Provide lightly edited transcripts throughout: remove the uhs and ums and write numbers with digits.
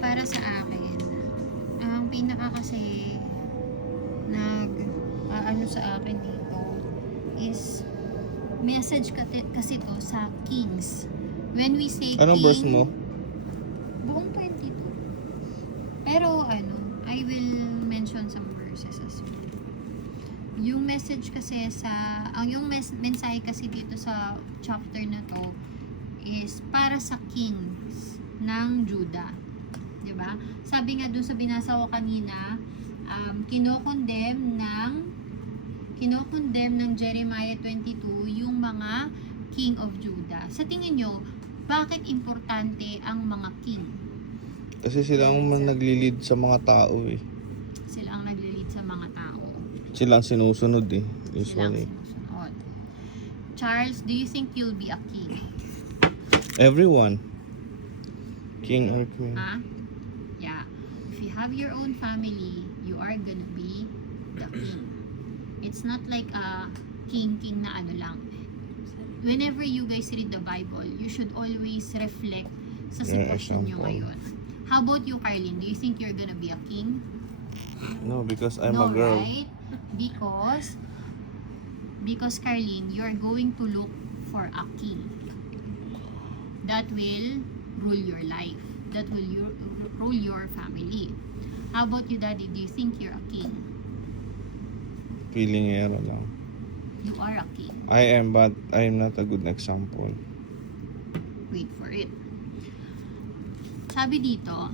para sa akin, ang pinaka kasi ano sa akin dito is message kasi to sa kings. When we say Anong king, verse mo? buong 22. Pero I will mention some verses as well. Yung message kasi yung mensahe kasi dito sa chapter na to is para sa kings ng Judah. 'Di ba? Sabi nga doon sa binasa ko kanina, kinokondemn ng Jeremiah 22 yung mga king of Judah. Sa tingin nyo, bakit importante ang mga king? Kasi sila ang naglilid sa mga tao eh. Sila ang naglilid sa mga tao. Sila ang sinusunod eh. Sila ang Usually. sinusunod. Charles, do you think you'll be a king? Everyone. King or queen. Ha? Yeah. If you have your own family, you are gonna be the king. It's not like a king na ano lang. Whenever you guys read the Bible, you should always reflect sa sitwasyon nyo example. ngayon. How about you, Carlin? Do you think you're gonna be a king? No, because I'm No, a girl. right? Because Carlin, you're going to look for a king that will rule your life, that will rule your family. How about you, Daddy? Do you think you're a king? Feeling era lang. You are a king. I am, but I am not a good example. Wait for it. Sabi dito,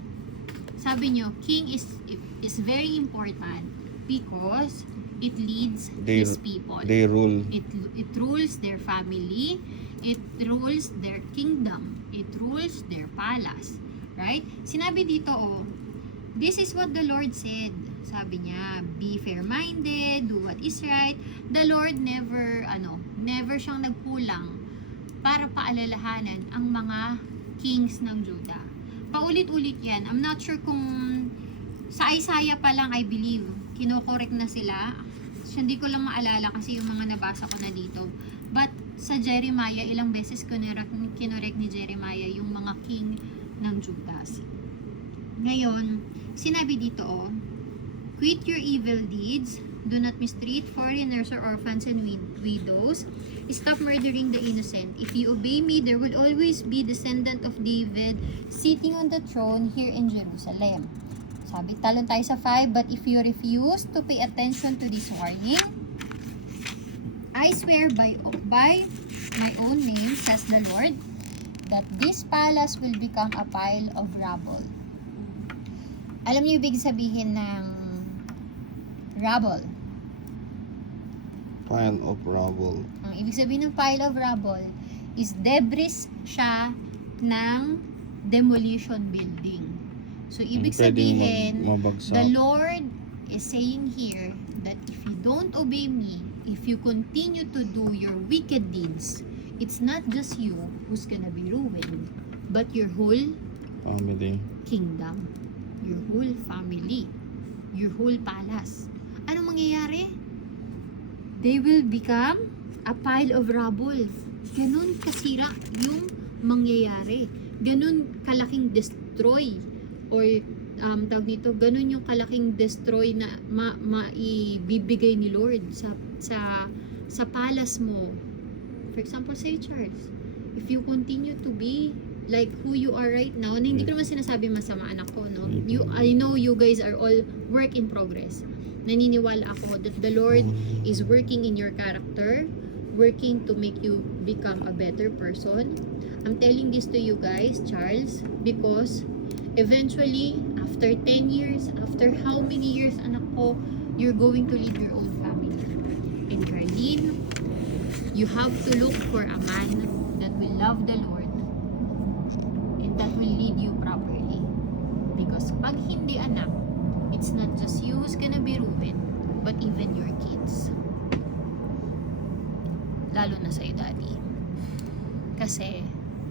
sabi nyo, king is very important because it leads his people. They rule. It rules their family. It rules their kingdom. It rules their palace. Right? Sinabi dito, this is what the Lord said. Sabi niya, be fair-minded, do what is right. The Lord never siyang nagkulang para paalalahanan ang mga kings ng Judah. Paulit-ulit yan. I'm not sure kung sa Isaiah pa lang, I believe, kinokorek na sila. So, hindi ko lang maalala kasi yung mga nabasa ko na dito. But sa Jeremiah, ilang beses kinorek ni Jeremiah yung mga king ng Judah. Ngayon, sinabi dito, quit your evil deeds. Do not mistreat foreigners or orphans and widows. Stop murdering the innocent. If you obey me, there will always be descendant of David sitting on the throne here in Jerusalem. Sabi, talon tayo sa 5, but if you refuse to pay attention to this warning, I swear by my own name, says the Lord, that this palace will become a pile of rubble. Alam niyo ibig sabihin ng rubble? Pile of rubble. Ang ibig sabihin ng pile of rubble is debris siya ng demolition building. So, ibig sabihin, mabagsak. the Lord is saying here that if you don't obey me, if you continue to do your wicked deeds, it's not just you who's gonna be ruined, but your whole Family. kingdom, your whole family, your whole palace. Ano mangyayari? They will become a pile of rubble. Ganun kasira yung mangyayari. Ganun kalaking destroy or tawag nito, ganun yung kalaking destroy na maibibigay ni Lord sa palace mo. For example, say Charles, if you continue to be like who you are right now, na hindi ko naman sinasabi masama, anak ko, no? I know you guys are all work in progress. Naniniwala ako that the Lord is working in your character, working to make you become a better person. I'm telling this to you guys, Charles, because eventually, after 10 years, after how many years, anak ko, you're going to lead your own family. And Carlene, you have to look for a man that will love the Lord and that will lead you properly. Because pag hindi, anak, it's not just you who's gonna be ruined, but even your kids. Lalo na sa'yo, Daddy. Kasi,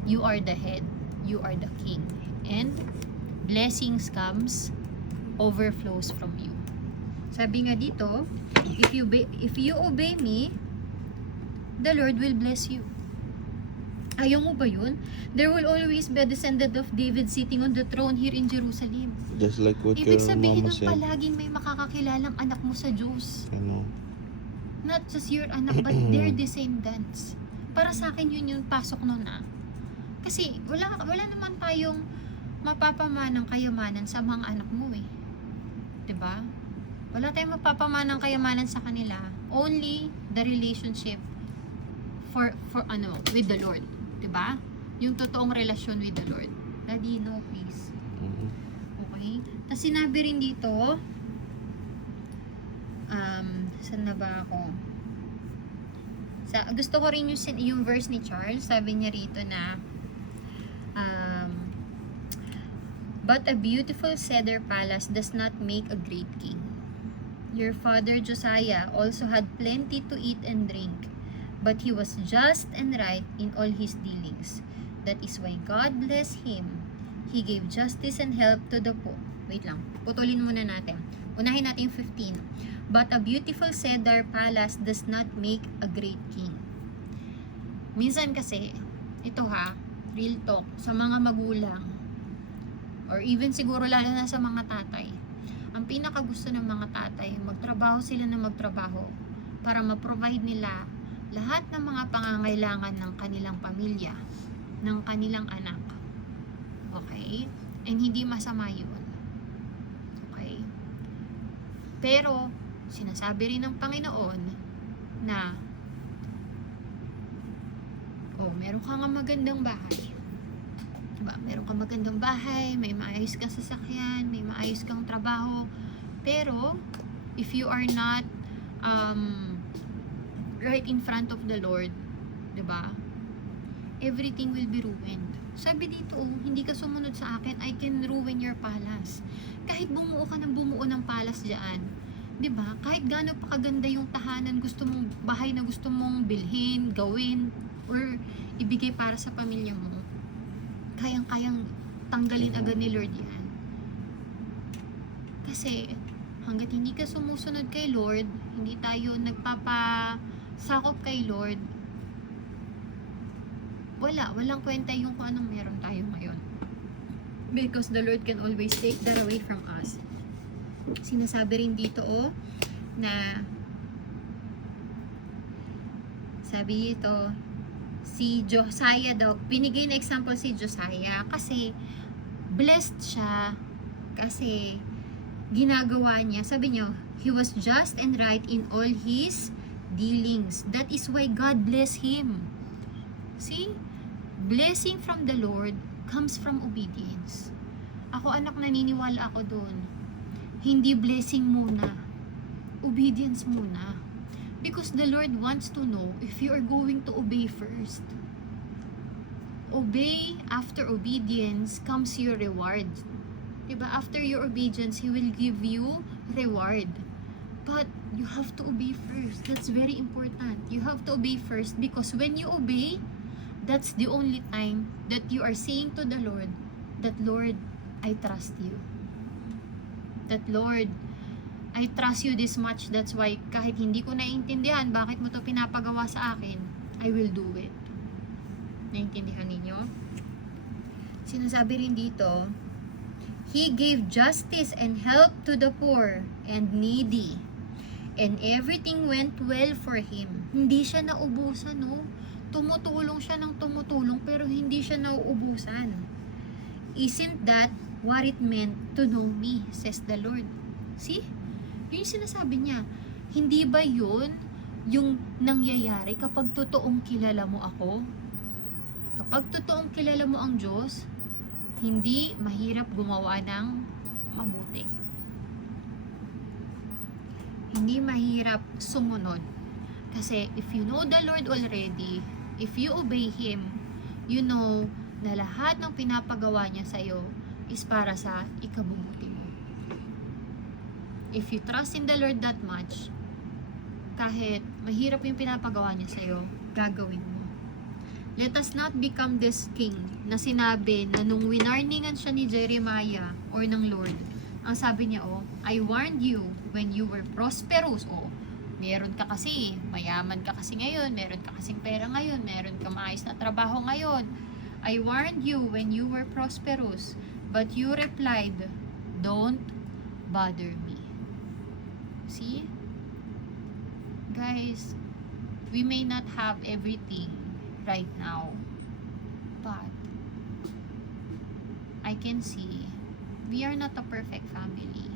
you are the head, you are the king. And, blessings overflows from you. Sabi nga dito, if you obey me, the Lord will bless you. Ayaw mo ba yun? There will always be a descendant of David sitting on the throne here in Jerusalem. Just like what Ibig your sabihin mama ng said. palaging may makakakilalang anak mo sa Diyos. You know. Not just your anak, but their descendants. Para sa akin yun yung pasok nun Kasi wala naman tayong mapapamanang kayamanan sa mga anak mo 'Diba? Wala tayong mapapamanang kayamanan sa kanila. Only the relationship with the Lord. 'Diba? Yung totoong relasyon with the Lord. Daddy, no, please. Mhm. Okay? Tapos sinabi rin dito, saan na ba ako? Gusto ko rin yung verse ni Charles. Sabi niya rito na, but a beautiful cedar palace does not make a great king. Your father Josiah also had plenty to eat and drink, but he was just and right in all his dealings. That is why God blessed him. He gave justice and help to the poor. Wait lang, putulin muna natin. Unahin natin yung 15. But a beautiful cedar palace does not make a great king. Minsan kasi, ito real talk, sa mga magulang, or even siguro lalo na sa mga tatay, ang pinakagusto ng mga tatay, magtrabaho sila na magtrabaho para ma-provide nila lahat ng mga pangangailangan ng kanilang pamilya, ng kanilang anak. Okay? And hindi masama yun. Okay? Pero, sinasabi rin ng Panginoon na meron ka nga magandang bahay. Diba? Meron kang magandang bahay, may maayos kang sasakyan, may maayos kang trabaho. Pero, if you are not right in front of the Lord, diba? Everything will be ruined. Sabi dito, hindi ka sumunod sa akin, I can ruin your palace. Kahit bumuo ka ng bumuo ng palace dyan, diba? Kahit gaano pa kaganda yung tahanan, bahay na gusto mong bilhin, gawin, or ibigay para sa pamilya mo, kayang-kayang tanggalin agad ni Lord yan. Kasi, hanggat hindi ka sumusunod kay Lord, hindi tayo nagpapasakop kay Lord, walang kwenta yung kung anong meron tayo ngayon. Because the Lord can always take that away from us. Sinasabi rin dito na sabi dito, si Josiah daw, binigay na example si Josiah kasi blessed siya kasi ginagawa niya, sabi niyo, he was just and right in all his dealings. That is why God bless him. See? Blessing from the Lord comes from obedience. Ako anak, naniniwala ako doon. Hindi blessing muna. Obedience muna. Because the Lord wants to know if you are going to obey first. Obey, after obedience comes your reward. Diba? After your obedience, He will give you reward. But you have to obey first. That's very important. You have to obey first because when you obey, that's the only time that you are saying to the Lord that, Lord, I trust you. That, Lord, I trust you this much. That's why kahit hindi ko naiintindihan bakit mo to pinapagawa sa akin, I will do it. Naiintindihan ninyo? Sinasabi rin dito, He gave justice and help to the poor and needy. And everything went well for him. Hindi siya naubusan, no? Tumutulong siya ng tumutulong pero hindi siya nauubusan. Isn't that what it meant to know me, says the Lord? See? Yun yung sinasabi niya. Hindi ba yun yung nangyayari kapag totoong kilala mo ako? Kapag totoong kilala mo ang Diyos, hindi mahirap gumawa ng mabuti. Hindi mahirap sumunod. Kasi if you know the Lord already, if you obey Him, you know na lahat ng pinapagawa niya sa'yo is para sa ikabubuti mo. If you trust in the Lord that much, kahit mahirap yung pinapagawa niya sa'yo, gagawin mo. Let us not become this king na sinabi na nung winarningan siya ni Jeremiah or ng Lord, ang sabi niya, I warned you when you were prosperous. Meron ka kasi, mayaman ka kasi ngayon, meron ka kasing pera ngayon, meron ka maayos na trabaho ngayon. I warned you when you were prosperous, but you replied, don't bother me. See? Guys, we may not have everything right now, but I can see we are not a perfect family,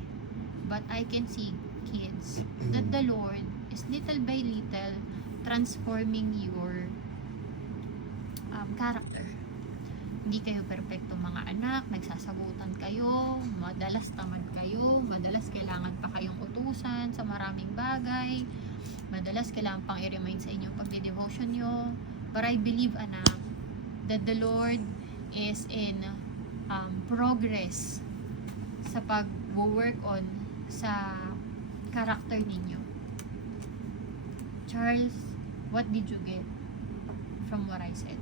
but I can see, kids, that the Lord is little by little transforming your character. Hindi kayo perfecto mga anak, nagsasagutan kayo, madalas tamad kayo, madalas kailangan pa kayong utusan sa maraming bagay, madalas kailangan pang i-remind sa inyo pagde-devotion nyo. But I believe, anak, that the Lord is in progress sa pag-work on sa character ninyo. Charles, what did you get from what I said?